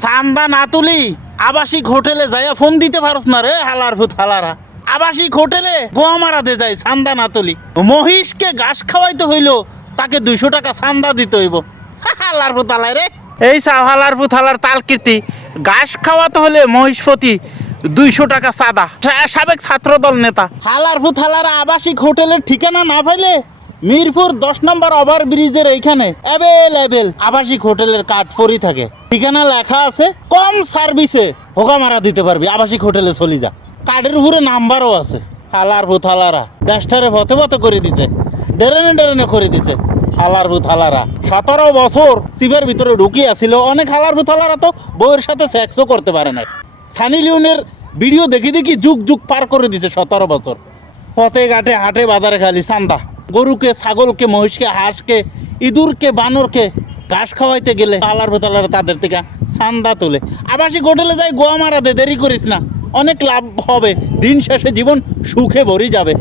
চান্দা না তুলি আবাসিক হোটেলে যাইয়া ফোন দিতে পারস না রে হালার ভূত হালারা। আবাসিক হোটেলে গোয়া মারাতে যায় চান্দা না তুলি। মহিষকে ঘাস খাওয়াইতে হইল তাকে 200 টাকা চান্দা দিতে হইব। হালার ভূত হালায় রে, এই চাও হালার ভূত হালার তালকীর্তি। ঘাস খাওয়াতে হলে মহিষপতি 200 টাকা চাঁদা। সাবেক ছাত্রদল নেতা। হালার ভূত হালারা আবাসিক হোটেলের ঠিকানা না পাইলে মিরপুর 10 নম্বর ওভার ব্রিজের এইখানে অ্যাভেলেবেল আবাসিক হোটেলের কার্ড ফরি থাকে। ঠিকানা লেখা আছে, কম সার্ভিসে হোকা মারা দিতে পারবি, আবাসিক হোটেলে চলি যা। কার্ডের উপরে নাম্বারও আছে। হালার ভূত হালারা দেশটারে পথে পথে করে দিছে, ডেরেনে ডেরেনে করে দিছে। হালার ভূত হালারা 17 বছর চিপের ভিতরে ঢুকিয়ে আসছিল। অনেক হালার ভূত হালারা তো বউয়ের সাথে সেক্সও করতে পারে না। সানি লিওনের ভিডিও দেখি দেখি যুগ যুগ পার করে দিছে 17 বছর। পথে ঘাটে হাটে বাজারে খালি চান্দা। গরুকে, ছাগলকে, মহিষকে, হাঁসকে, ইঁদুরকে, বানরকে ঘাস খাওয়াইতে গেলে হালার ভূত হালারা তাদের থেকে চান্দা তোলে। আবাসিক হোটেলে যাই গোয়া মারা দে, দেরি করিস না, অনেক লাভ হবে। দিন শেষে জীবন সুখে ভরি যাবে।